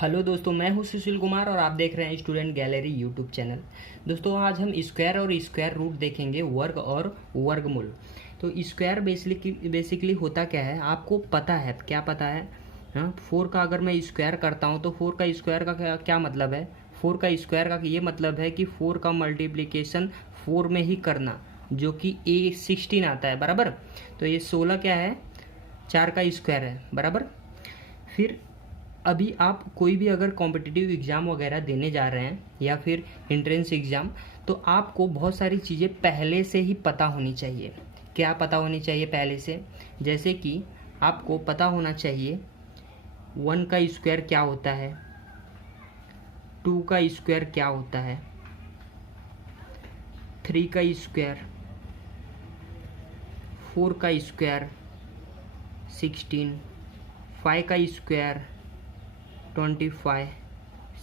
Hello दोस्तों, मैं हूं सुशील कुमार और आप देख रहे हैं स्टूडेंट गैलरी यूट्यूब चैनल। दोस्तों, आज हम स्क्वायर और स्क्वायर रूट देखेंगे, वर्ग और वर्गमूल। तो स्क्वायर बेसिकली होता क्या है, आपको पता है? क्या पता है? हाँ, 4 का अगर मैं स्क्वायर करता हूं तो 4 का स्क्वायर का क्या मतलब है? 4 का स्क्वायर का ये मतलब है कि 4 का मल्टीप्लिकेशन 4 में ही करना, जो कि A16 आता है, बराबर। तो ये 16 क्या है? 4 का स्क्वायर है, बराबर। फिर अभी आप कोई भी अगर कॉम्पिटिटिव एग्ज़ाम वगैरह देने जा रहे हैं या फिर एंट्रेंस एग्ज़ाम, तो आपको बहुत सारी चीज़ें पहले से ही पता होनी चाहिए। क्या पता होनी चाहिए पहले से? जैसे कि आपको पता होना चाहिए 1 का स्क्वायर क्या होता है, 2 का स्क्वायर क्या होता है, 3 का स्क्वायर, 4 का स्क्वायर 16, 5 का स्क्वायर 25,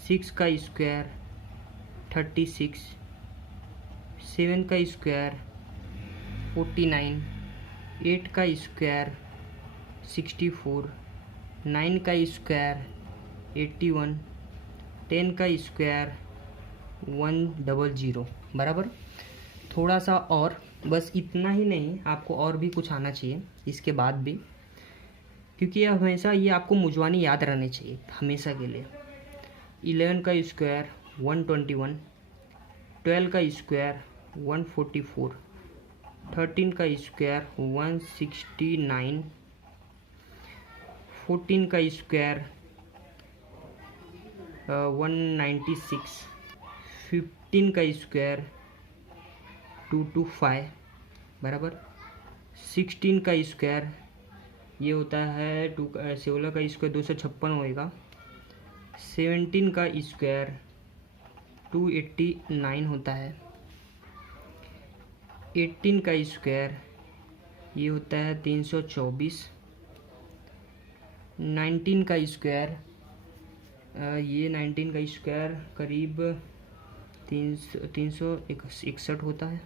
6 का स्क्वायर 36, 7 का स्क्वायर 49, 8 का स्क्वायर 64, 9 का स्क्वायर 81, 10 का स्क्वायर 100, बराबर। थोड़ा सा और, बस इतना ही नहीं, आपको और भी कुछ आना चाहिए इसके बाद भी, क्योंकि ये आपको मुजवानी याद रहने चाहिए हमेशा के लिए। 11 का स्क्वायर 121, 12 का स्क्वायर 144, 13 का स्क्वायर 169, 14 का स्क्वायर 196, 15 का स्क्वायर 225, बराबर। 16 का स्क्वायर ये होता है 16 का स्क्वायर 256 होएगा। 17 का स्क्वायर 289 होता है। 18 का स्क्वायर ये होता है 324। 19 का स्क्वायर ये 19 का स्क्वायर करीब 361 होता है।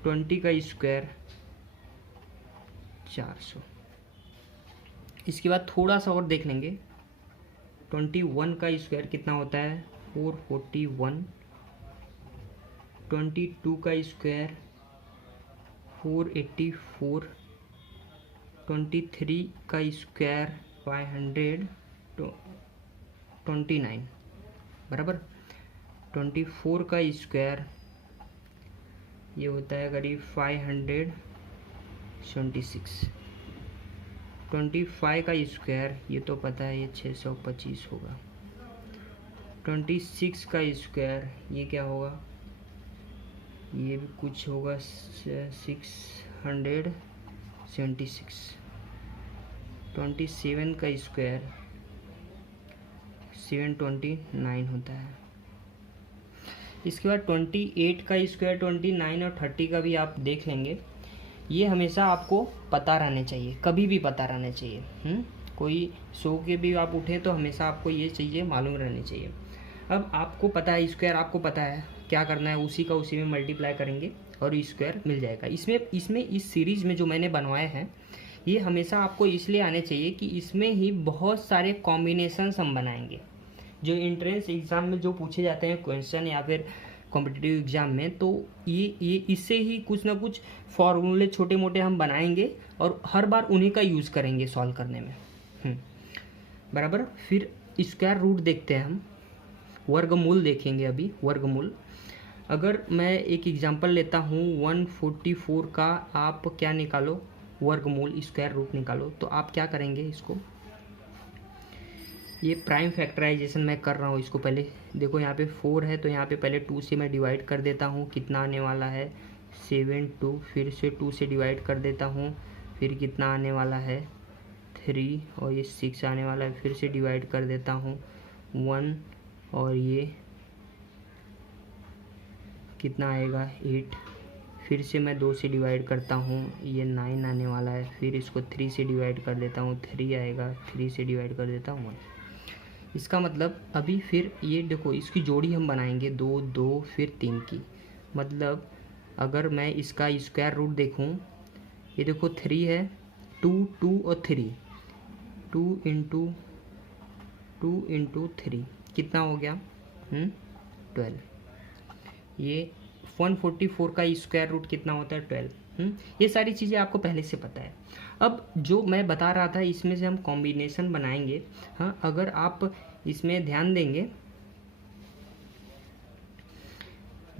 20 का स्क्वायर 400। इसके बाद थोड़ा सा और देख लेंगे। 21 का स्क्वायर कितना होता है? 441। 22 का स्क्वायर 484। 23 का स्क्वायर 529, बराबर। 24 का स्क्वायर ये होता है करीब 576। 25 का स्क्वायर ये तो पता है, ये 625 होगा। 26 का स्क्वायर ये क्या होगा? ये भी कुछ होगा 676। 27 का स्क्वायर 729 होता है। इसके बाद 28 का स्क्वायर 29 और 30 का भी आप देख लेंगे। ये हमेशा आपको पता रहने चाहिए, कभी भी पता रहने चाहिए। कोई सो के भी आप उठें तो हमेशा आपको ये चीज़ें मालूम रहनी चाहिए। अब आपको पता है स्क्वायर, आपको पता है क्या करना है, उसी का उसी में मल्टीप्लाई करेंगे और स्क्वायर मिल जाएगा। इसमें इस सीरीज़ में जो मैंने बनवाए हैं, ये हमेशा आपको इसलिए आने चाहिए कि इसमें ही बहुत सारे कॉम्बिनेशंस हम बनाएंगे जो एंट्रेंस एग्ज़ाम में जो पूछे जाते हैं क्वेश्चन या फिर कॉम्पिटिटिव एग्ज़ाम में। तो ये इससे ही कुछ ना कुछ फॉर्मूले छोटे मोटे हम बनाएंगे और हर बार उन्हीं का यूज़ करेंगे सॉल्व करने में, बराबर। फिर स्क्वायर रूट देखते हैं हम, वर्गमूल देखेंगे अभी। वर्गमूल, अगर मैं एक एग्जांपल लेता हूँ 144 का, आप क्या निकालो? वर्गमूल, स्क्वायर रूट निकालो। तो आप क्या करेंगे? इसको, ये प्राइम फैक्टराइजेशन मैं कर रहा हूँ, इसको पहले देखो। यहाँ पे 4 है तो यहाँ पे पहले 2 से मैं डिवाइड कर देता हूँ। कितना आने वाला है? 72। फिर से 2 से डिवाइड कर देता हूँ, फिर कितना आने वाला है? 3। और ये 6 आने वाला है, फिर से डिवाइड कर देता हूँ 1। और ये कितना आएगा? 8। फिर से मैं 2 से डिवाइड करता हूँ, ये 9 आने वाला है। फिर इसको 3 से डिवाइड कर देता हूँ, 3 आएगा। 3 से डिवाइड कर देता हूँ 1। इसका मतलब अभी फिर ये देखो, इसकी जोड़ी हम बनाएंगे 2 2 फिर 3 की। मतलब अगर मैं इसका स्क्वायर रूट देखूँ, ये देखो 3 है, 2 और 3, 2 इंटू 3 कितना हो गया 12। ये 144 का स्क्वायर रूट कितना होता है 12। ये सारी चीज़ें आपको पहले से पता है। अब जो मैं बता रहा था इसमें से हम कॉम्बिनेशन बनाएंगे। हाँ, अगर आप इसमें ध्यान देंगे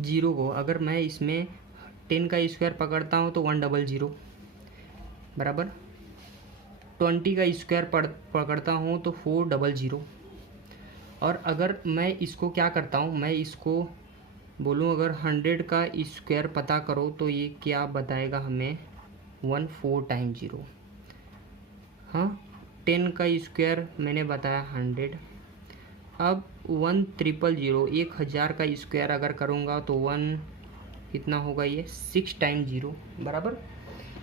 जीरो को, अगर मैं इसमें 10 का स्क्वायर पकड़ता हूँ तो 100 बराबर, 20 का स्क्वायर पकड़ता हूँ तो 400। और अगर मैं इसको क्या करता हूँ, मैं इसको बोलूँ अगर 100 का स्क्वायर पता करो तो ये क्या बताएगा हमें 14 टाइम्स 0। हाँ, 10 का स्क्वायर मैंने बताया 100। अब 1000 1000 का स्क्वायर अगर करूँगा तो 1 कितना होगा ये 6 टाइम्स 0 बराबर।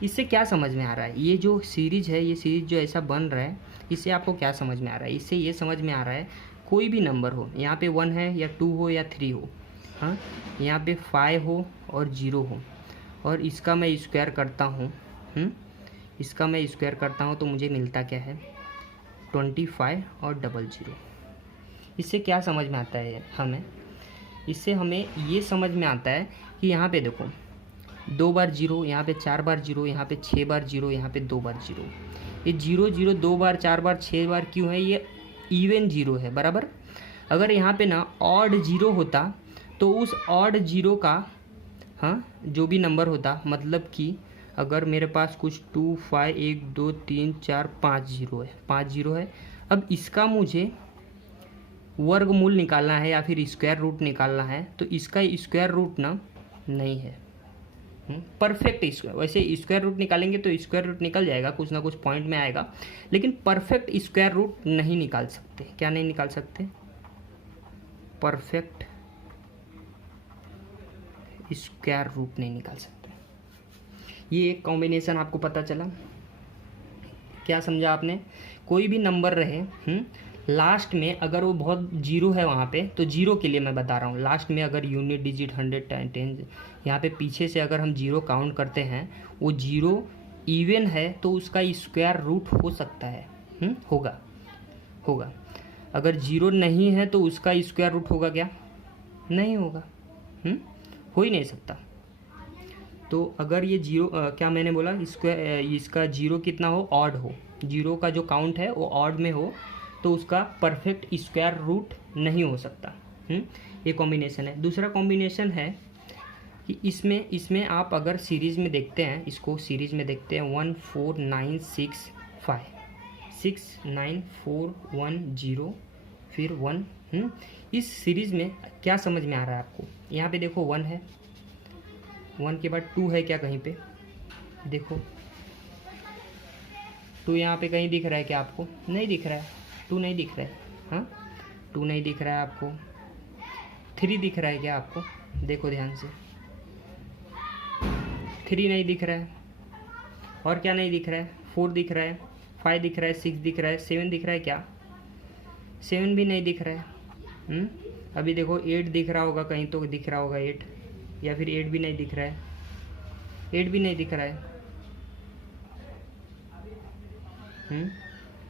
इससे क्या समझ में आ रहा है, ये जो सीरीज है, ये सीरीज जो ऐसा बन रहा है, इससे आपको क्या समझ में आ रहा है? इससे ये समझ में आ रहा है कोई भी नंबर हो, यहाँ पे 1 है या 2 हो या 3 हो, हाँ, यहाँ पे 5 हो और 0 हो, और इसका मैं स्क्वायर करता हूँ, इसका मैं स्क्वायर करता हूँ तो मुझे मिलता क्या है 25 और 00। इससे क्या समझ में आता है हमें? इससे हमें ये समझ में आता है कि यहाँ पे देखो 2 बार 0, यहाँ पे 4 बार 0, यहाँ पे 6 बार 0, यहाँ पे 2 बार 0। ये 0 0 2 बार 4 बार 6 बार क्यों है? ये इवन 0 है बराबर। अगर यहाँ पे ना ऑड 0 होता तो उस ऑड 0 का, हाँ, जो भी नंबर होता, मतलब कि अगर मेरे पास कुछ 2 5 1 2 3 4 5 0 है, 5 0 है, अब इसका मुझे वर्गमूल निकालना है या फिर स्क्वायर रूट निकालना है, तो इसका स्क्वायर रूट ना नहीं है परफेक्ट स्क्वायर। वैसे स्क्वायर रूट निकालेंगे तो स्क्वायर रूट निकल जाएगा, कुछ ना कुछ पॉइंट में आएगा, लेकिन परफेक्ट स्क्वायर रूट नहीं निकाल सकते। क्या नहीं निकाल सकते? परफेक्ट स्क्वायर रूट नहीं निकाल सकते। ये एक कॉम्बिनेशन आपको पता चला। क्या समझा आपने? कोई भी नंबर रहे, लास्ट में अगर वो बहुत 0 है वहाँ पे, तो 0 के लिए मैं बता रहा हूँ, लास्ट में अगर यूनिट डिजिट 100 10 यहाँ पे पीछे से अगर हम 0 काउंट करते हैं, वो 0 इवन है तो उसका स्क्वायर रूट हो सकता है, होगा। अगर 0 नहीं है तो उसका स्क्वायर रूट होगा क्या? नहीं होगा, हो ही नहीं सकता। तो अगर ये 0 क्या मैंने बोला, इसका 0 कितना हो, ऑड हो, 0 का जो काउंट है वो ऑड में हो, तो उसका परफेक्ट स्क्वायर रूट नहीं हो सकता। ये कॉम्बिनेशन है। दूसरा कॉम्बिनेशन है कि इसमें आप अगर सीरीज़ में देखते हैं, इसको सीरीज़ में देखते हैं 1 4 9 6 5 6 9 4 1 0 फिर 1। इस सीरीज़ में क्या समझ में आ रहा है आपको? यहाँ पे देखो 1 है, 1 के बाद 2 है क्या कहीं पे? देखो 2 यहाँ पे कहीं दिख रहा है क्या आपको? नहीं दिख रहा है, 2 नहीं दिख रहा है, हाँ, 2 नहीं दिख रहा है आपको। 3 दिख रहा है क्या आपको? देखो ध्यान से, 3 नहीं दिख रहा है। और क्या नहीं दिख रहा है? 4 दिख रहा है, 5 दिख रहा है, 6 दिख रहा है, 7 दिख रहा है क्या? 7 भी नहीं दिख रहा है। अभी देखो 8 दिख रहा होगा कहीं, तो दिख रहा होगा 8, या फिर 8 भी नहीं दिख रहा है, 8 भी नहीं दिख रहा है।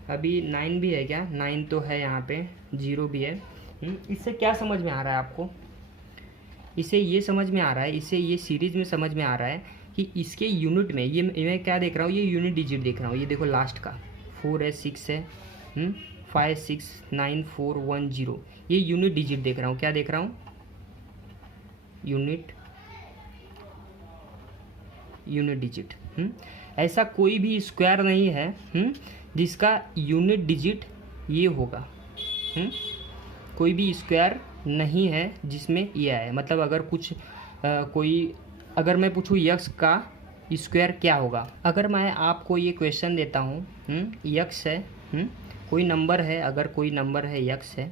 अभी 9 भी है क्या? 9 तो है यहाँ पे, 0 भी है। इससे क्या समझ में आ रहा है आपको? इसे ये समझ में आ रहा है, इसे ये सीरीज में समझ में आ रहा है कि इसके यूनिट में, ये मैं क्या देख रहा हूँ, ये यूनिट डिजिट देख रहा हूँ। ये देखो लास्ट का 4 है, 6 है, 5 6 9 4 1 0, ये यूनिट डिजिट देख रहा हूँ। क्या देख रहा हूँ? Unit digit. ऐसा कोई भी स्क्वायर नहीं है जिसका यूनिट डिजिट ये होगा। कोई भी स्क्वायर नहीं है जिसमें ये आए। मतलब अगर कुछ अगर मैं पूछूँ यक्स का स्क्वायर क्या होगा, अगर मैं आपको ये क्वेश्चन देता हूँ, यक्स है, कोई नंबर है, अगर कोई नंबर है यक्स है,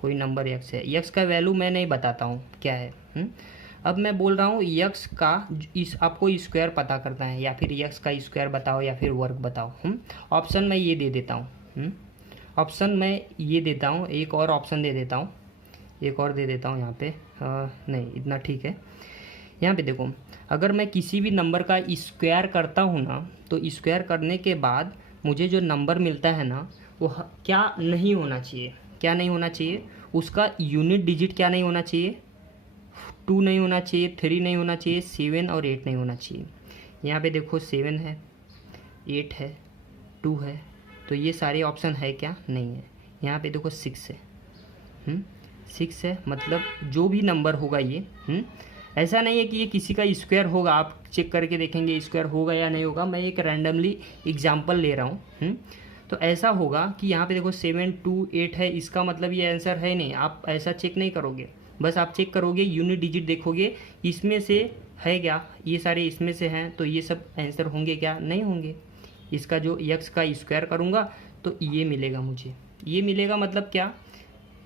कोई नंबर यक्स है, यक्स का वैल्यू मैं नहीं बताता हूँ क्या है। अब मैं बोल रहा हूँ यक्स का आपको स्क्वायर पता करना है, या फिर यक्स का स्क्वायर बताओ या फिर वर्ग बताओ। ऑप्शन मैं ये दे देता हूँ, ऑप्शन मैं ये देता हूँ, एक और ऑप्शन दे देता हूँ, एक और दे देता हूँ यहाँ पे, नहीं इतना ठीक है। यहाँ पे देखो, अगर मैं किसी भी नंबर का स्क्वायर करता हूँ ना, तो स्क्वायर करने के बाद मुझे जो नंबर मिलता है ना, वो क्या नहीं होना चाहिए, क्या नहीं होना चाहिए, उसका यूनिट डिजिट क्या नहीं होना चाहिए, 2 नहीं होना चाहिए, 3 नहीं होना चाहिए, 7 और 8 नहीं होना चाहिए। यहाँ पे देखो 7 है, 8 है, 2 है, तो ये सारे ऑप्शन है क्या, नहीं है। यहाँ पे देखो 6 है, 6 है, मतलब जो भी नंबर होगा ये, ऐसा नहीं है कि ये किसी का स्क्वायर होगा, आप चेक करके देखेंगे स्क्वायर होगा या नहीं होगा, मैं एक रैंडमली एग्जांपल ले रहा हूँ। तो ऐसा होगा कि यहाँ पे देखो 7 2 8 है, इसका मतलब ये आंसर है नहीं, आप ऐसा चेक नहीं करोगे, बस आप चेक करोगे यूनिट डिजिट देखोगे, इसमें से है क्या, ये सारे इसमें से हैं, तो ये सब आंसर होंगे क्या, नहीं होंगे। इसका जो यक्स का स्क्वायर करूँगा तो ये मिलेगा मुझे, ये मिलेगा, मतलब क्या,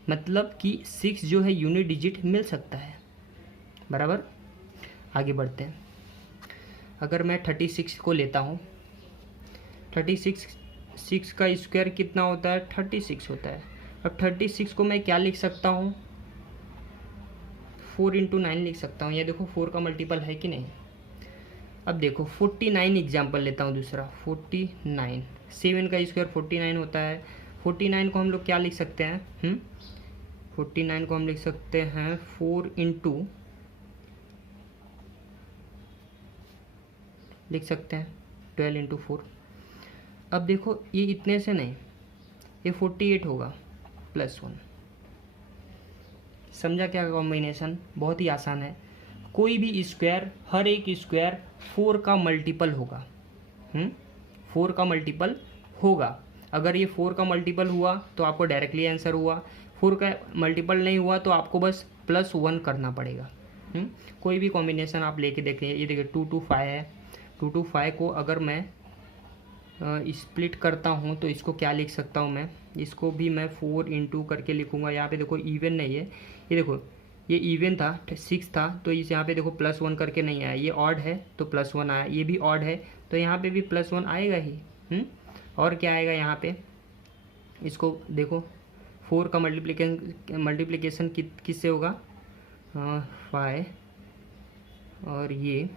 मतलब कि 6 जो है यूनिट डिजिट मिल सकता है, बराबर। आगे बढ़ते हैं। अगर मैं 36 को लेता हूँ, 6 का स्क्वायर कितना होता है, 36 होता है। अब 36 को मैं क्या लिख सकता हूँ, 4 × 9 लिख सकता हूँ। ये देखो 4 का मल्टीपल है कि नहीं। अब देखो 49 एग्जाम्पल लेता हूँ दूसरा, 49, 7 का स्क्वायर 49 होता है। 49 को हम लोग क्या लिख सकते हैं, 49 को हम लिख सकते हैं 4 × लिख सकते हैं 12 × 4। अब देखो ये इतने से नहीं, ये 48 होगा +1। समझा क्या कॉम्बिनेशन, बहुत ही आसान है। कोई भी स्क्वायर, हर एक स्क्वायर 4 का मल्टीपल होगा, 4 का मल्टीपल होगा। अगर ये 4 का मल्टीपल हुआ तो आपको डायरेक्टली आंसर हुआ, 4 का मल्टीपल नहीं हुआ तो आपको बस +1 करना पड़ेगा। कोई भी कॉम्बिनेशन आप लेके देखिए, ये देखिए 2 2 5 है, 2 2 5 को अगर मैं स्प्लिट करता हूँ तो इसको क्या लिख सकता हूँ मैं, इसको भी मैं 4 × करके लिखूँगा। यहाँ पे देखो इवन नहीं है, ये देखो ये इवन था 6 था, तो इस यहाँ पे देखो +1 करके नहीं आया, ये ऑड है तो +1 आया, ये भी ऑड है तो यहाँ पे भी +1 आएगा ही। और क्या आएगा यहाँ पे, इसको देखो 4 का मल्टीप्लिकेशन किससे होगा, 5, और ये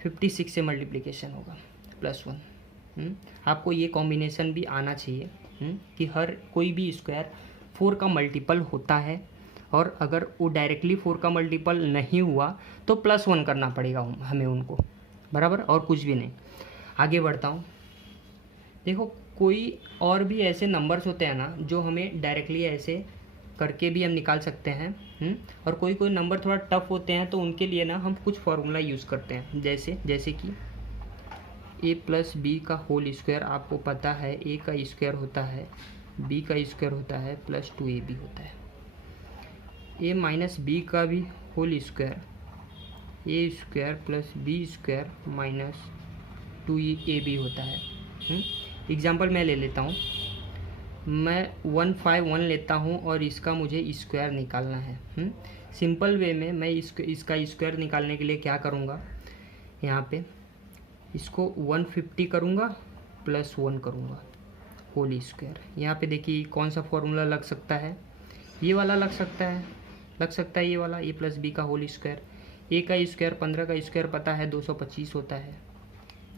56 से मल्टीप्लिकेशन होगा +1। आपको ये कॉम्बिनेशन भी आना चाहिए, कि हर कोई भी स्क्वायर 4 का मल्टीपल होता है, और अगर वो डायरेक्टली 4 का मल्टीपल नहीं हुआ तो +1 करना पड़ेगा हमें उनको, बराबर, और कुछ भी नहीं। आगे बढ़ता हूँ। देखो कोई और भी ऐसे नंबर्स होते हैं ना जो हमें डायरेक्टली ऐसे करके भी हम निकाल सकते हैं, और कोई कोई नंबर थोड़ा टफ होते हैं तो उनके लिए ना हम कुछ फार्मूला यूज़ करते हैं, जैसे कि a+b का होल स्क्वायर, आपको पता है a का स्क्वायर होता है, b का स्क्वायर होता है, +2ab होता है। a - b का भी whole square, a² + b² - 2ab होता है। एग्जाम्पल मैं ले लेता हूँ, मैं 151 लेता हूँ और इसका मुझे स्क्वायर निकालना है। सिंपल वे में मैं इसका स्क्वायर निकालने के लिए क्या करूँगा, यहाँ पे इसको 150 करूँगा +1 करूँगा होल स्क्वायर। यहाँ पे देखिए कौन सा फॉर्मूला लग सकता है, ये वाला लग सकता है ये वाला, a+b का होल स्क्वायर। a का स्क्वायर 15 का स्क्वायर पता है 225 होता है,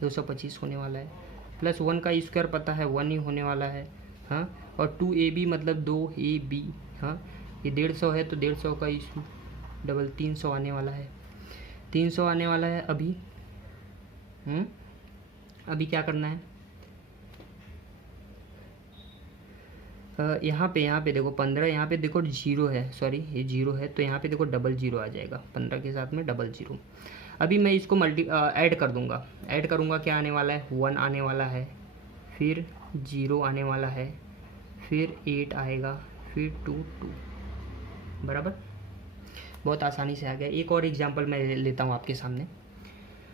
225 होने वाला है, +1 का स्क्वायर पता है 1 ही होने वाला है, हाँ। और 2ab मतलब 2ab, हाँ, ये 150 है तो 150 का डबल 300 आने वाला है, 300 आने वाला है। अभी क्या करना है, यहाँ पे देखो 15, यहाँ पे देखो 0 है, सॉरी ये 0 है, तो यहाँ पे देखो डबल 0 आ जाएगा, 15 के साथ में डबल 0। अभी मैं इसको ऐड कर दूँगा, ऐड करूँगा, क्या आने वाला है, 1 आने वाला है, फिर 0 आने वाला है, फिर 8 आएगा, फिर 2 2, बराबर। बहुत आसानी से आ गया। एक और एग्जांपल मैं लेता हूँ आपके सामने।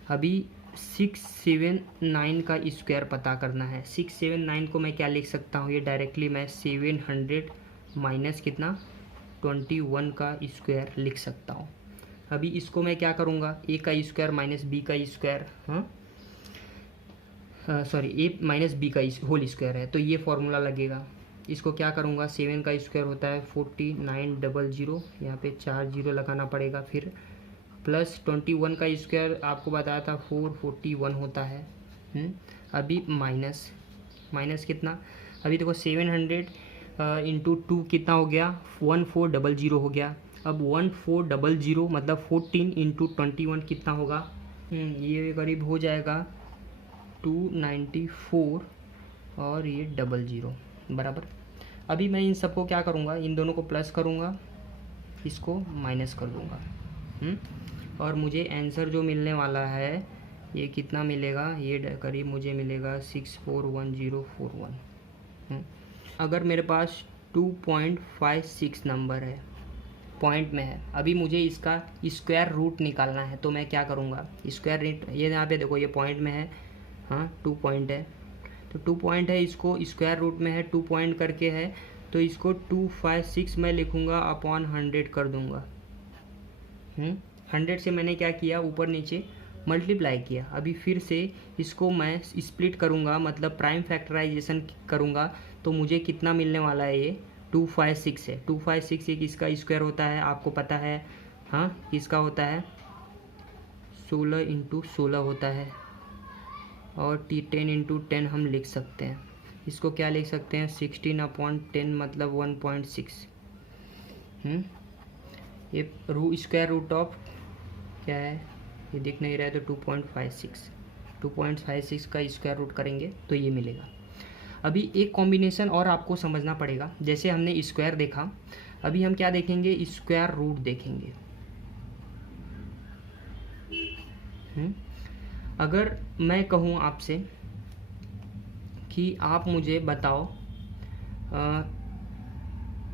अभी 679 का स्क्वायर पता करना है। 679 को मैं क्या लिख सकता हूँ, ये डायरेक्टली मैं 700 माइनस कितना 21 का स्क्वायर लिख सकता हूँ। अभी इसको मैं क्या करूँगा, a का स्क्वायर माइनस b का स्क्वायर, सॉरी a - b का होल स्क्वायर है तो ये फॉर्मूला लगेगा। इसको क्या करूँगा, 7 का स्क्वायर होता है 4900, यहाँ पे 4 0 लगाना पड़ेगा, फिर प्लस 21 का स्क्वायर आपको बताया था 441 होता है। अभी माइनस कितना, अभी देखो 700 इंटू 2 कितना हो गया, 1400 हो गया। अब 1400 मतलब 14 इंटू 21 कितना होगा, ये करीब हो जाएगा 294 और ये 00 बराबर। अभी मैं इन सबको क्या करूँगा, इन दोनों को प्लस करूँगा, इसको माइनस कर दूँगा, और मुझे आंसर जो मिलने वाला है ये कितना मिलेगा, ये करीब मुझे मिलेगा 641041। अगर मेरे पास 2.56 नंबर है, पॉइंट में है, अभी मुझे इसका स्क्वायर रूट निकालना है, तो मैं क्या करूँगा, स्क्वायर रूट, ये यहाँ पे देखो ये पॉइंट में है, हाँ 2 पॉइंट है, तो 2 पॉइंट है, इसको स्क्वायर रूट में है 2 पॉइंट करके है, तो इसको 256 मैं लिखूँगा अपॉन 100 कर दूँगा। 100 से मैंने क्या किया, ऊपर नीचे मल्टीप्लाई किया। अभी फिर से इसको मैं स्प्लिट करूँगा, मतलब प्राइम फैक्टराइजेशन करूँगा, तो मुझे कितना मिलने वाला है, ये 256 है। 256 एक इसका स्क्वायर होता है, आपको पता है, हाँ इसका होता है 16 इंटू 16 होता है, और 10 इंटू 10 हम लिख सकते हैं, इसको क्या लिख सकते हैं 16/10 मतलब 1.6। ये स्क्वायर रूट ऑफ क्या है, ये दिख नहीं रहा है, तो 2.56 का स्क्वायर रूट करेंगे तो ये मिलेगा। अभी एक कॉम्बिनेशन और आपको समझना पड़ेगा, जैसे हमने स्क्वायर देखा, अभी हम क्या देखेंगे, स्क्वायर रूट देखेंगे। अगर मैं कहूँ आपसे कि आप मुझे बताओ,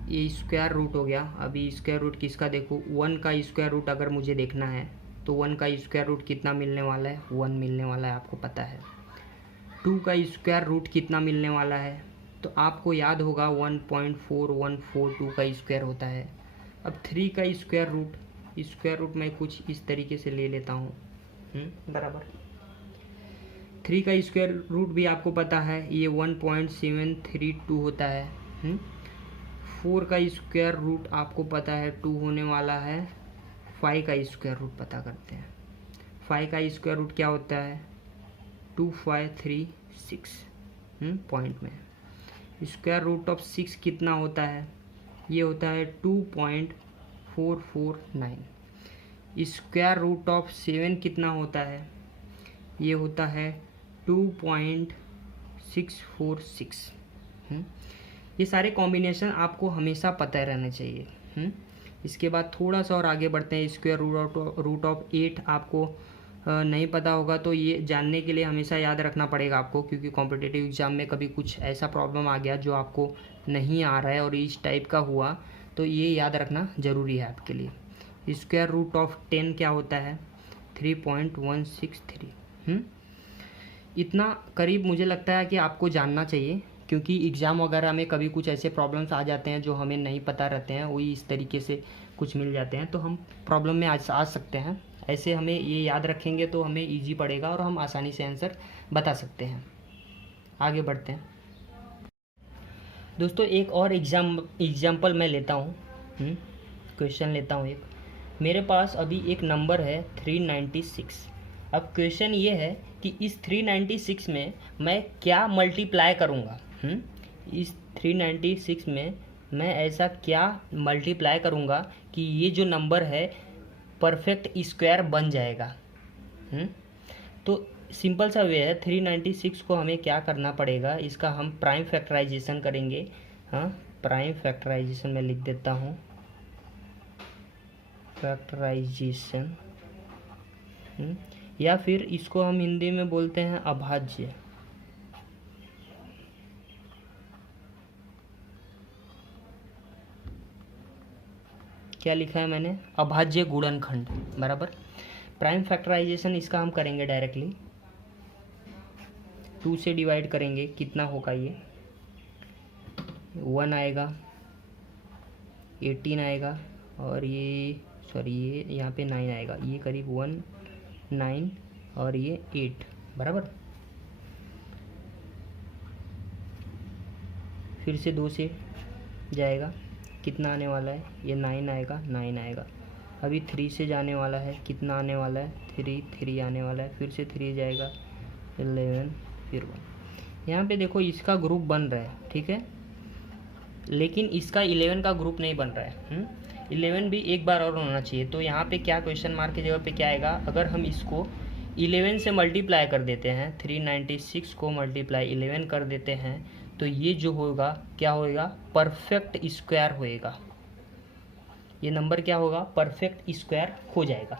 ये स्क्वायर रूट हो गया, अभी स्क्वायर रूट किसका देखो, 1 का स्क्वायर रूट अगर मुझे देखना है तो 1 का स्क्वायर रूट कितना मिलने वाला है, 1 मिलने वाला है, आपको पता है। 2 का स्क्वायर रूट कितना मिलने वाला है, तो आपको याद होगा 1.4142 का स्क्वायर होता है। अब 3 का स्क्वायर रूट मैं कुछ इस तरीके से ले लेता हूँ, बराबर। 3 का स्क्वायर रूट भी आपको पता है, ये 1.732 होता है। 4 का स्क्वायर रूट आपको पता है 2 होने वाला है। 5 का स्क्वायर रूट पता करते हैं। 5 का स्क्वायर रूट क्या होता है, 2536 पॉइंट में। स्क्वायर रूट ऑफ 6 कितना होता है, ये होता है 2.449। स्क्वायर रूट ऑफ 7 कितना होता है, ये होता है 2.646। ये सारे कॉम्बिनेशन आपको हमेशा पता रहने चाहिए। इसके बाद थोड़ा सा और आगे बढ़ते हैं। स्क्वायर रूट ऑफ 8 आपको नहीं पता होगा, तो ये जानने के लिए हमेशा याद रखना पड़ेगा आपको, क्योंकि कॉम्पिटिटिव एग्जाम में कभी कुछ ऐसा प्रॉब्लम आ गया जो आपको नहीं आ रहा है और इस टाइप का हुआ, तो ये याद रखना ज़रूरी है आपके लिए। स्क्वायर रूट ऑफ 10 क्या होता है, 3.163। इतना करीब मुझे लगता है कि आपको जानना चाहिए, क्योंकि एग्ज़ाम वगैरह में कभी कुछ ऐसे प्रॉब्लम्स आ जाते हैं जो हमें नहीं पता रहते हैं, वही इस तरीके से कुछ मिल जाते हैं, तो हम प्रॉब्लम में आ सकते हैं। ऐसे हमें ये याद रखेंगे तो हमें इजी पड़ेगा और हम आसानी से आंसर बता सकते हैं। आगे बढ़ते हैं दोस्तों, एक और एग्जाम्पल मैं लेता हूँ, क्वेश्चन लेता हूँ एक। मेरे पास अभी एक नंबर है 396। अब क्वेश्चन ये है कि इस 396 में मैं क्या मल्टीप्लाई करूँगा। इस 396 में मैं ऐसा क्या मल्टीप्लाई करूँगा कि ये जो नंबर है परफेक्ट स्क्वायर बन जाएगा। तो सिंपल सा वे है, 396 को हमें क्या करना पड़ेगा, इसका हम प्राइम फैक्टराइजेशन करेंगे। प्राइम फैक्टराइजेशन में लिख देता हूँ, फैक्टराइजेशन, या फिर इसको हम हिंदी में बोलते हैं अभाज्य। क्या लिखा है मैंने, अभाज्य गुणनखंड, बराबर। प्राइम फैक्टराइजेशन इसका हम करेंगे डायरेक्टली, 2 से डिवाइड करेंगे, कितना होगा ये 1 आएगा, 18 आएगा, और ये ये यहाँ पे 9 आएगा, ये करीब 1 9 और ये 8, बराबर। फिर से 2 से जाएगा, कितना आने वाला है, ये 9 आएगा, 9 आएगा, अभी 3 से जाने वाला है, कितना आने वाला है 3 आने वाला है, फिर से 3 जाएगा 11 फिर 1। यहाँ पे देखो इसका ग्रुप बन रहा है, ठीक है, लेकिन इसका 11 का ग्रुप नहीं बन रहा है। 11 भी एक बार और होना चाहिए। तो यहाँ पे क्या क्वेश्चन मार्क की जगह पे क्या आएगा, अगर हम इसको 11 से मल्टीप्लाई कर देते हैं, 396 को मल्टीप्लाई 11 कर देते हैं, तो ये जो होगा क्या होएगा, परफेक्ट स्क्वायर होएगा। ये नंबर क्या होगा, परफेक्ट स्क्वायर हो जाएगा।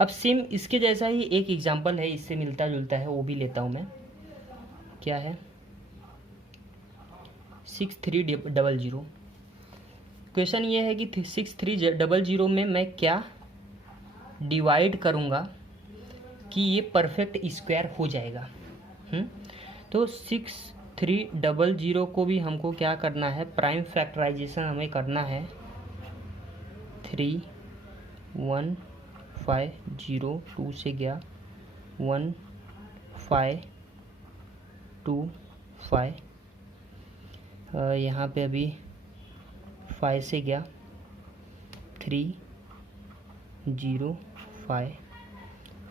अब सेम इसके जैसा ही एक एग्जांपल है, इससे मिलता जुलता है, वो भी लेता हूँ मैं। क्या है, 6300। क्वेश्चन ये है कि 6300 में मैं क्या डिवाइड करूँगा कि ये परफेक्ट स्क्वायर हो जाएगा। तो 6300 को भी हमको क्या करना है, प्राइम फैक्टराइजेशन हमें करना है। 31502 से गया 1525, यहाँ पे अभी 5 से गया 305,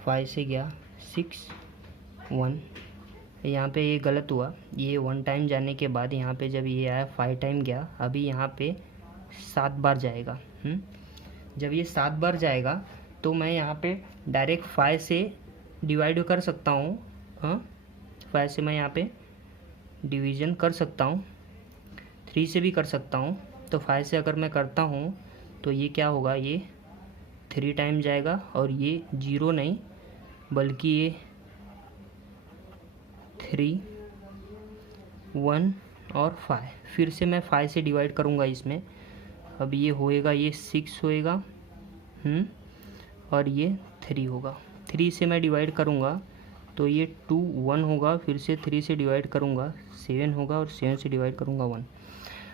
5 से गया 61। यहाँ पे ये गलत हुआ, ये 1 टाइम जाने के बाद यहाँ पे जब ये आया 5 टाइम गया, अभी यहाँ पे 7 बार जाएगा। जब ये 7 बार जाएगा तो मैं यहाँ पे डायरेक्ट 5 से डिवाइड कर सकता हूँ। 5 से मैं यहाँ पे डिवीज़न कर सकता हूँ, 3 से भी कर सकता हूँ। तो 5 से अगर मैं करता हूँ तो ये क्या होगा, ये 3 टाइम जाएगा और ये 0 नहीं बल्कि ये 3, 1 और 5। फिर से मैं 5 से डिवाइड करूँगा इसमें, अब ये होएगा, ये 6 होएगा और ये 3 होगा। 3 से मैं डिवाइड करूँगा तो ये 2, 1 होगा, फिर से 3 से डिवाइड करूँगा 7 होगा और 7 से डिवाइड करूँगा 1।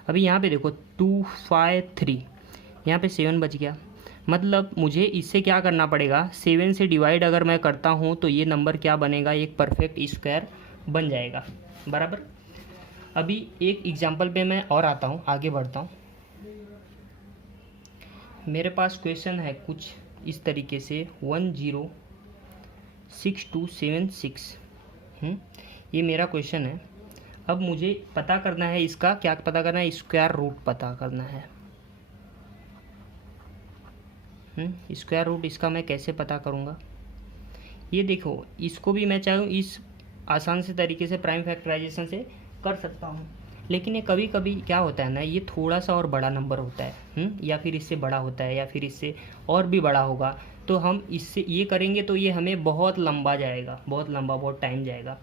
अभी यहाँ पे देखो 2, 5, 3, यहाँ पे 7 बच गया। मतलब मुझे इससे क्या करना पड़ेगा, 7 से डिवाइड अगर मैं करता हूँ तो ये नंबर क्या बनेगा, एक परफेक्ट स्क्वायर बन जाएगा, बराबर। अभी एक एग्जांपल पे मैं और आता हूँ, आगे बढ़ता हूँ। मेरे पास क्वेश्चन है कुछ इस तरीके से 106276। ये मेरा क्वेश्चन है। अब मुझे पता करना है, इसका क्या पता करना है, स्क्वायर रूट पता करना है। स्क्वायर रूट इसका मैं कैसे पता करूँगा, ये देखो, इसको भी मैं चाहूँ इस आसान से तरीके से प्राइम फैक्टराइजेशन से कर सकता हूँ, लेकिन ये कभी कभी क्या होता है ना, ये थोड़ा सा और बड़ा नंबर होता है, या फिर इससे बड़ा होता है, या फिर इससे और भी बड़ा होगा। तो हम इससे ये करेंगे तो ये हमें बहुत लंबा जाएगा, बहुत लंबा, बहुत टाइम जाएगा।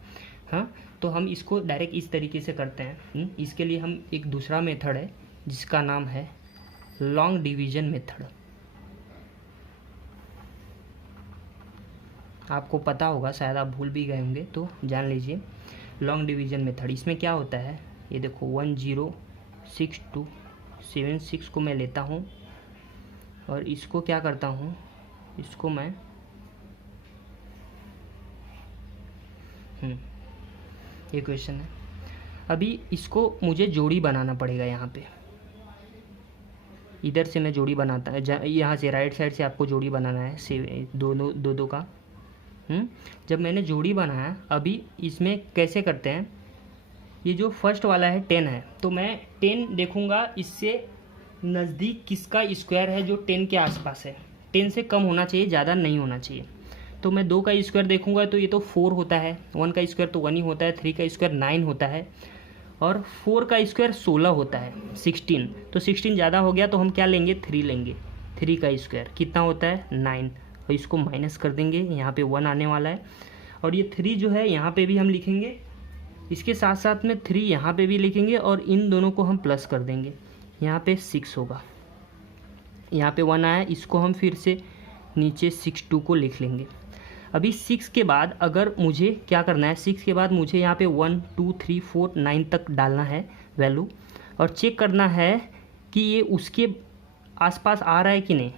तो हम इसको डायरेक्ट इस तरीके से करते हैं। इसके लिए हम एक दूसरा मेथड है जिसका नाम है लॉन्ग डिवीजन मेथड। आपको पता होगा, शायद आप भूल भी गए होंगे, तो जान लीजिए लॉन्ग डिवीजन मेथड। इसमें क्या होता है, ये देखो 106276 को मैं लेता हूँ और इसको क्या करता हूँ, इसको मैं ये क्वेश्चन है। अभी इसको मुझे जोड़ी बनाना पड़ेगा। यहाँ पे इधर से मैं जोड़ी बनाता है, यहाँ से राइट साइड से आपको जोड़ी बनाना है, से दो का। जब मैंने जोड़ी बनाया, अभी इसमें कैसे करते हैं, ये जो फर्स्ट वाला है 10 है, तो मैं 10 देखूंगा इससे नज़दीक किसका स्क्वायर है जो 10 के आसपास है। 10 से कम होना चाहिए, ज़्यादा नहीं होना चाहिए। तो मैं 2 का स्क्वायर देखूंगा तो ये तो 4 होता है, 1 का स्क्वायर तो 1 ही होता है, 3 का स्क्वायर 9 होता है और 4 का स्क्वायर 16 होता है, 16। तो 16 ज़्यादा हो गया तो हम क्या लेंगे, 3 लेंगे। 3 का स्क्वायर कितना होता है, 9, और इसको माइनस कर देंगे, यहाँ पे 1 आने वाला है। और ये 3 जो है यहाँ पे भी हम लिखेंगे, इसके साथ साथ में 3 यहाँ पे भी लिखेंगे और इन दोनों को हम प्लस कर देंगे, यहाँ पे 6 होगा। यहाँ पे 1 आया, इसको हम फिर से नीचे 62 को लिख लेंगे। अभी 6 के बाद अगर मुझे क्या करना है, 6 के बाद मुझे यहाँ पे 1 2 3 4 9 तक डालना है वैल्यू, और चेक करना है कि ये उसके आसपास आ रहा है कि नहीं।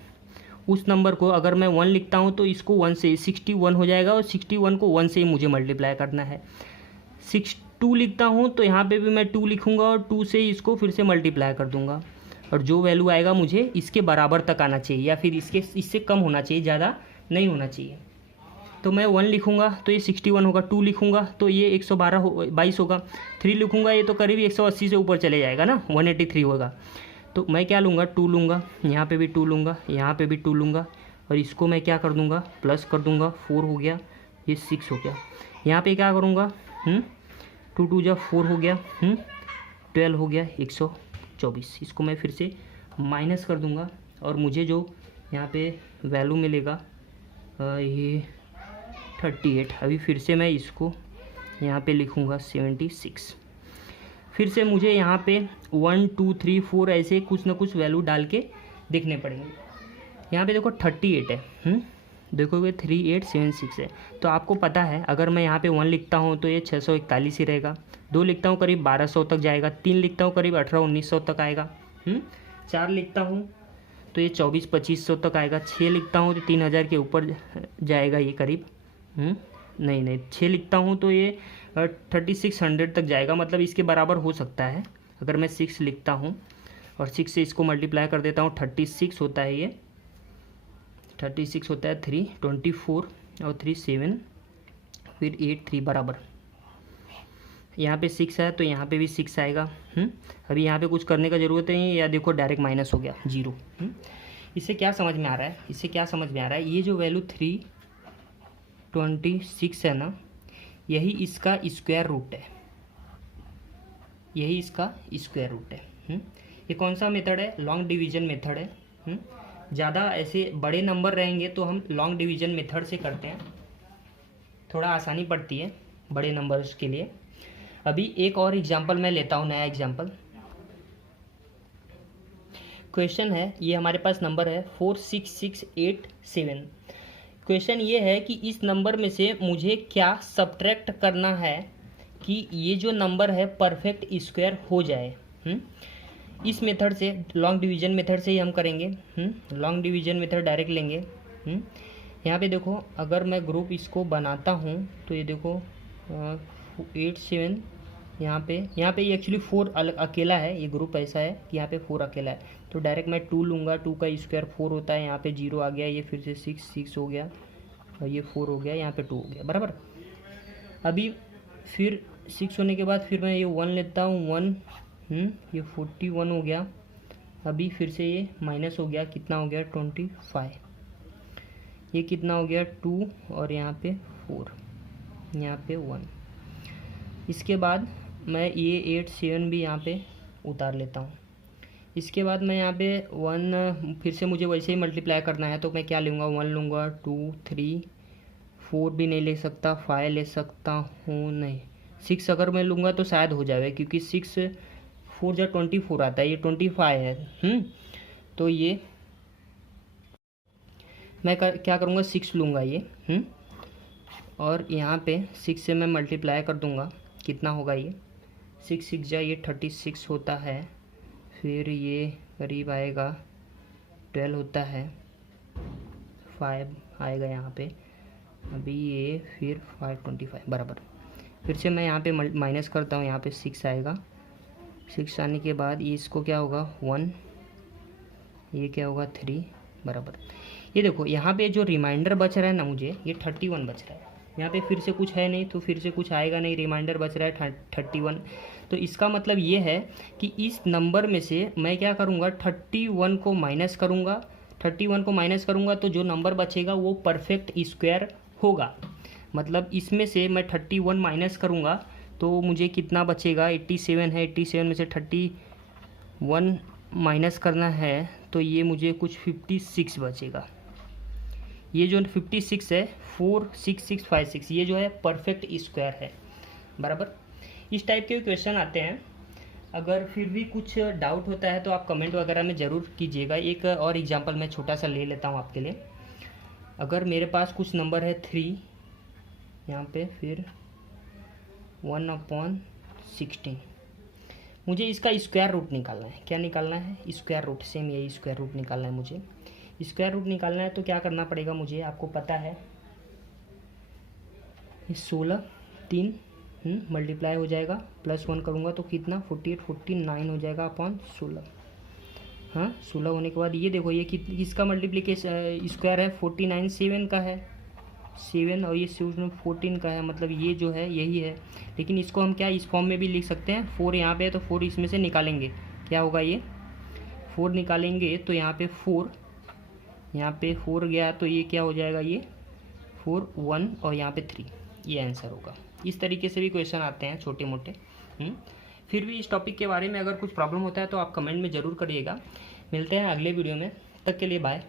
उस नंबर को अगर मैं 1 लिखता हूँ तो इसको 1 से 61 हो जाएगा, और 61 को 1 से ही मुझे मल्टीप्लाई करना है। 2 लिखता हूँ तो यहाँ पे भी मैं 2 लिखूँगा और 2 से ही इसको फिर से मल्टीप्लाई कर दूँगा। और जो वैल्यू आएगा मुझे इसके बराबर तक आना चाहिए, या फिर इससे कम होना चाहिए, ज़्यादा नहीं होना चाहिए। तो मैं 1 लिखूँगा तो ये 61 होगा, 2 लिखूँगा तो ये 122 होगा, 3 लिखूँगा ये तो करीब 180 से ऊपर चले जाएगा ना, 183 होगा। तो मैं क्या लूँगा, 2 लूँगा, यहाँ पे भी 2 लूँगा, यहाँ पे भी 2 लूँगा, और इसको मैं क्या कर दूँगा, प्लस कर दूँगा, 4 हो गया, ये 6 हो गया। यहाँ पे क्या करूँगा, 2 2 जा 4 हो गया, 12 हो गया, 124। इसको मैं फिर से माइनस कर दूँगा और मुझे जो यहाँ पे वैल्यू मिलेगा ये 38। अभी फिर से मैं इसको यहाँ पे लिखूँगा 76। फिर से मुझे यहाँ पे 1 2 3 4 ऐसे कुछ ना कुछ वैल्यू डाल के देखने पड़ेंगे। यहाँ पे देखो 38 है, देखोगे 3876 है। तो आपको पता है अगर मैं यहाँ पे 1 लिखता हूँ तो ये 641 ही रहेगा, 2 लिखता हूँ करीब 1200 तक जाएगा, 3 लिखता हूँ करीब 1800-1900 तक आएगा, 4 लिखता हूँ तो ये 2400-2500 तक आएगा, 6 लिखता हूँ तो 3000 के ऊपर जाएगा ये करीब, नहीं 6 लिखता हूँ तो ये 3600 तक जाएगा, मतलब इसके बराबर हो सकता है। अगर मैं 6 लिखता हूँ और 6 से इसको मल्टीप्लाई कर देता हूँ, 36 होता है ये, 36 होता है 3 24 और 3 7 फिर 8 3 बराबर। यहाँ पे 6 है तो यहाँ पे भी 6 आएगा। अभी यहाँ पे कुछ करने का ज़रूरत नहीं है, या देखो डायरेक्ट माइनस हो गया 0। इससे क्या समझ में आ रहा है, इससे क्या समझ में आ रहा है, ये जो वैल्यू 326 है ना, यही इसका स्क्वायर रूट है, यही इसका स्क्वायर रूट है। ये कौन सा मेथड है, लॉन्ग डिवीजन मेथड है। ज़्यादा ऐसे बड़े नंबर रहेंगे तो हम लॉन्ग डिवीजन मेथड से करते हैं, थोड़ा आसानी पड़ती है बड़े नंबर्स के लिए। अभी एक और एग्जांपल मैं लेता हूँ, नया एग्जांपल। क्वेश्चन है, ये हमारे पास नंबर है 46687। क्वेश्चन ये है कि इस नंबर में से मुझे क्या सब्ट्रैक्ट करना है कि ये जो नंबर है परफेक्ट स्क्वायर हो जाए। इस मेथड से, लॉन्ग डिवीजन मेथड से ही हम करेंगे। लॉन्ग डिवीजन मेथड डायरेक्ट लेंगे। यहाँ पे देखो, अगर मैं ग्रुप इसको बनाता हूँ तो ये देखो 8 7, यहाँ पे ये एक्चुअली 4 अलग अकेला है, ये ग्रुप ऐसा है कि यहाँ पे 4 अकेला है, तो डायरेक्ट मैं 2 लूँगा, 2 का स्क्वायर 4 होता है, यहाँ पे 0 आ गया, ये फिर से 6 हो गया, और ये 4 हो गया, यहाँ पे 2 हो गया, बराबर। अभी फिर 6 होने के बाद फिर मैं ये 1 लेता हूँ, 1, ये 41 हो गया। अभी फिर से ये माइनस हो गया, कितना हो गया 25, ये कितना हो गया 2, और यहाँ पे 4, यहाँ पे 1। इसके बाद मैं ये 8 7 भी यहाँ पे उतार लेता हूँ। इसके बाद मैं यहाँ पे 1, फिर से मुझे वैसे ही मल्टीप्लाई करना है, तो मैं क्या लूँगा, 1 लूँगा, 2 3 4 भी नहीं ले सकता, 5 ले सकता हूँ, नहीं 6 अगर मैं लूँगा तो शायद हो जाए, क्योंकि 6 4 जा 24 आता है, ये 25 है। तो ये मैं क्या करूँगा, 6 लूँगा ये, और यहाँ पे 6 से मैं मल्टीप्लाई कर दूँगा, कितना होगा ये 6 6 जा ये 36 होता है, फिर ये करीब आएगा 12 होता है, 5 आएगा यहाँ पे, अभी ये फिर 525 बराबर। फिर से मैं यहाँ पे माइनस करता हूँ, यहाँ पे 6 आएगा, 6 आने के बाद ये इसको क्या होगा 1, ये क्या होगा 3 बराबर। ये देखो यहाँ पे जो रिमाइंडर बच रहा है ना मुझे, ये 31 बच रहा है, यहाँ पे फिर से कुछ है नहीं तो फिर से कुछ आएगा नहीं, रिमाइंडर बच रहा है 31। तो इसका मतलब ये है कि इस नंबर में से मैं क्या करूँगा, 31 को माइनस करूँगा, 31 को माइनस करूँगा तो जो नंबर बचेगा वो परफेक्ट स्क्वायर होगा। मतलब इसमें से मैं 31 माइनस करूँगा तो मुझे कितना बचेगा, 87 है, 87 में से 31 माइनस करना है तो ये मुझे कुछ 56 बचेगा। ये जो 56 है 46656, ये जो है परफेक्ट स्क्वायर है, बराबर। इस टाइप के क्वेश्चन आते हैं। अगर फिर भी कुछ डाउट होता है तो आप कमेंट वगैरह में ज़रूर कीजिएगा। एक और एग्जांपल मैं छोटा सा ले लेता हूँ आपके लिए। अगर मेरे पास कुछ नंबर है 3 यहाँ पे, फिर 1/16, मुझे इसका स्क्वायर रूट निकालना है। क्या निकालना है, स्क्वायर रूट, सेम यही स्क्वायर रूट निकालना है मुझे। स्क्वायर रूट निकालना है तो क्या करना पड़ेगा मुझे, आपको पता है, 16 3 मल्टीप्लाई हो जाएगा, +1 करूँगा तो कितना 48 49 हो जाएगा अपॉन 16। हाँ 16 होने के बाद ये देखो ये किसका मल्टीप्लिकेशन स्क्वायर है 49 7 का है 7 और ये 14 का है, मतलब ये जो है यही है। लेकिन इसको हम क्या इस फॉर्म में भी लिख सकते हैं, 4 यहाँ पे है तो 4 इसमें से निकालेंगे, क्या होगा ये 4 निकालेंगे तो यहाँ पे 4, यहाँ पे 4 गया तो ये क्या हो जाएगा, ये 4 1 और यहाँ पे 3, ये आंसर होगा। इस तरीके से भी क्वेश्चन आते हैं छोटे मोटे। फिर भी इस टॉपिक के बारे में अगर कुछ प्रॉब्लम होता है तो आप कमेंट में ज़रूर करिएगा। मिलते हैं अगले वीडियो में, तब तक के लिए बाय।